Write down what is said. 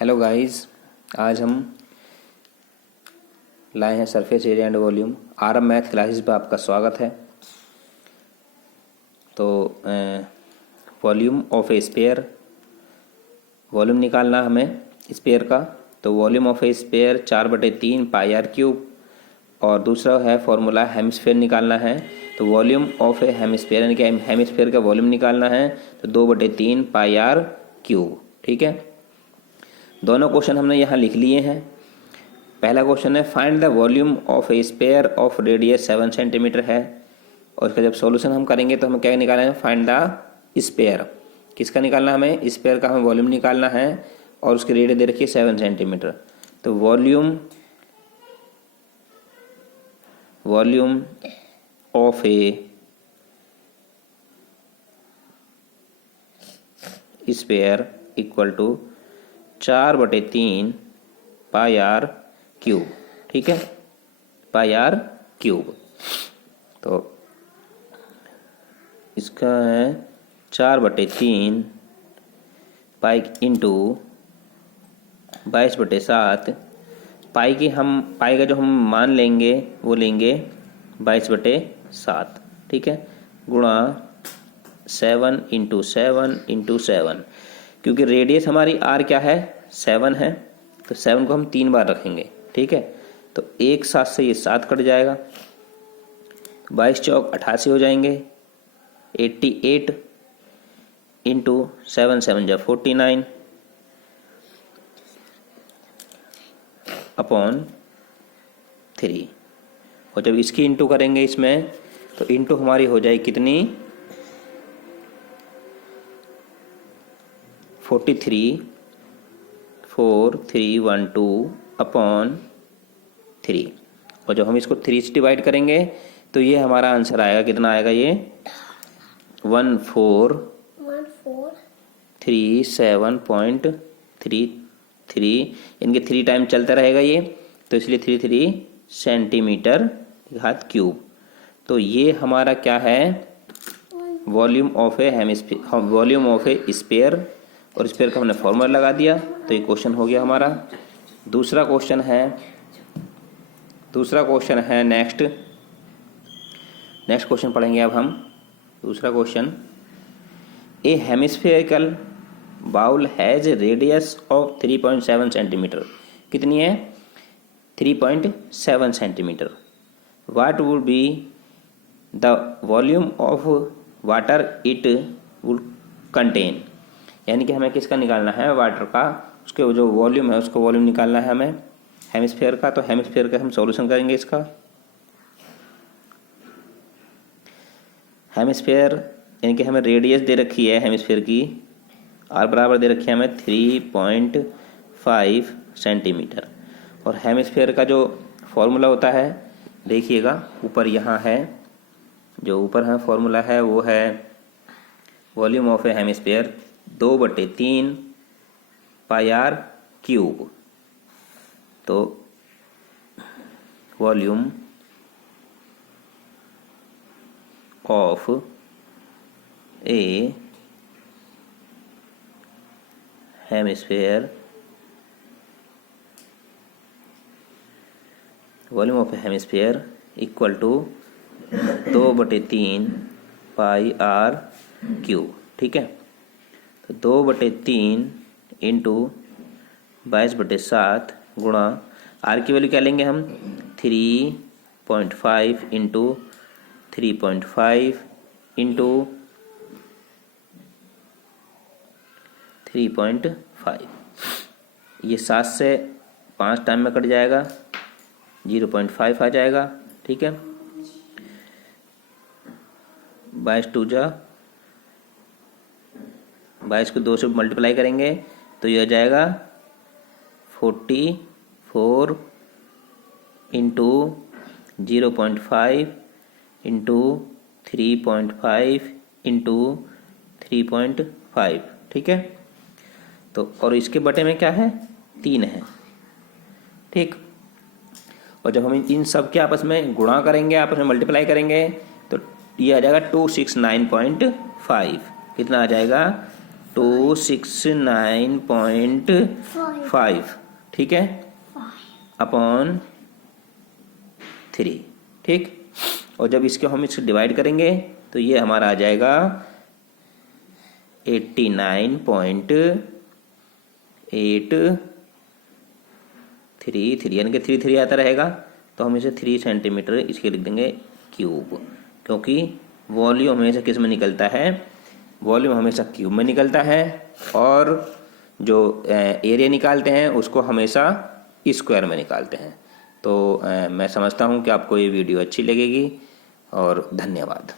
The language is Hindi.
हेलो गाइस, आज हम लाए हैं surface area and volume. RM math classes पे आपका स्वागत है। तो volume of a sphere, volume निकालना हमें स्फीयर का। तो volume of a sphere 4/3 pi R cube, और दूसरा है फॉर्मूला हेमिस्फीयर निकालना है। तो वॉल्यूम ऑफ ए हेमिस्फीयर यानी कि हेमिस्फीयर का वॉल्यूम निकालना है तो 2/3 पाई आर क्यूब। ठीक है, दोनों क्वेश्चन हमने यहाँ लिख लिए हैं। पहला क्वेश्चन है find the volume of a sphere of radius 7 centimetre है, और इसका जब सॉल्यूशन हम करेंगे तो हमें क्या निकालना है, फाइंड द स्फीयर। किसका निकालना, हमें स्फीयर का हमें वॉल्यूम निकालना है, और उसकी रेडियस दे रखी है 7 सेंटीमीटर। तो volume of a sphere equal to 4/3 pi R cube. ठीक है, पाई आर क्यूब। तो इसका है 4/3 पाई इंटू 22/7। पाई का जो हम मान लेंगे वो लेंगे 22/7। ठीक है, गुणा 7 × 7 × 7, क्योंकि रेडियस हमारी आर क्या है, 7 है, तो 7 को हम 3 बार रखेंगे। ठीक है, तो 1 7 से ये 7 कट जाएगा, 22 चौक 88 हो जाएंगे, 88 इंटू 7 7 जा 49 अपॉन 3। और जब इसकी इंटू करेंगे इसमें, तो इंटू हमारी हो जाएगी कितनी, 43 अपॉन 3। और जब हम इसको 3 से डिवाइड करेंगे तो ये हमारा आंसर आएगा, कितना आएगा ये 1437.33। इनके 3 टाइम चलता रहेगा ये, तो इसलिए 33 सेंटीमीटर घात क्यूब। तो ये हमारा क्या है, वॉल्यूम ऑफ ए स्फीयर, और स्फीयर का हमने फॉर्मूला लगा दिया। तो ये क्वेश्चन हो गया हमारा। दूसरा क्वेश्चन है नेक्स्ट क्वेश्चन पढ़ेंगे अब हम। दूसरा question, a hemispherical bowl has a radius of 3.7 centimetre. कितनी है, 3.7 centimetre. What would be the volume of water it would contain. यानी कि हमें किसका निकालना है, वाटर का, उसके जो वॉल्यूम है उसका वॉल्यूम निकालना है हमें हेमिस्फीयर का। तो हेमिस्फीयर का हम सॉल्यूशन करेंगे इसका। हेमिस्फीयर यानी कि हमें रेडियस दे रखी है हेमिस्फीयर की, आर बराबर दे रखी है हमें 3.5 सेंटीमीटर। और हेमिस्फीयर का जो फॉर्मूला होता है, देखिएगा ऊपर यहाँ है, जो ऊपर है फॉर्मूला है वो है volume of a hemisphere 2/3 pi R cube. तो volume of a hemisphere equal to 2/3 pi R cube. ठीक है, तो 2/3 इंटू 22/7 गुणा आर की वैल्यू क्या लेंगे हम, 3.5 इंटू 3.5 इंटू 3.5। ये 7 से 5 टाइम में कट जाएगा, 0.5 आ जाएगा। ठीक है, 22 को 2 से मल्टीप्लाई करेंगे तो ये हो जाएगा 44 इंटू 0.5 इंटू 3.5 इंटू 3.5। ठीक है, तो और इसके बटे में क्या है, 3 है। ठीक, और जब हम इन सब के आपस में गुणा करेंगे, आपस में मल्टीप्लाई करेंगे, तो ये आ जाएगा 269.5। कितना आ जाएगा, 269.5 5, ठीक है, अपॉन 3, ठीक। और जब इसको हम इससे डिवाइड करेंगे तो ये हमारा आ जाएगा 89.833, यानी कि 3 आता रहेगा, तो हम इसे 3 सेंटीमीटर इसके लिख देंगे क्यूब, क्योंकि वॉल्यूम हमेशा किस में निकलता है, वॉल्यूम हमेशा क्यूब में निकलता है, और जो एरिया निकालते हैं उसको हमेशा स्क्वायर में निकालते हैं। तो मैं समझता हूँ कि आपको ये वीडियो अच्छी लगेगी, और धन्यवाद।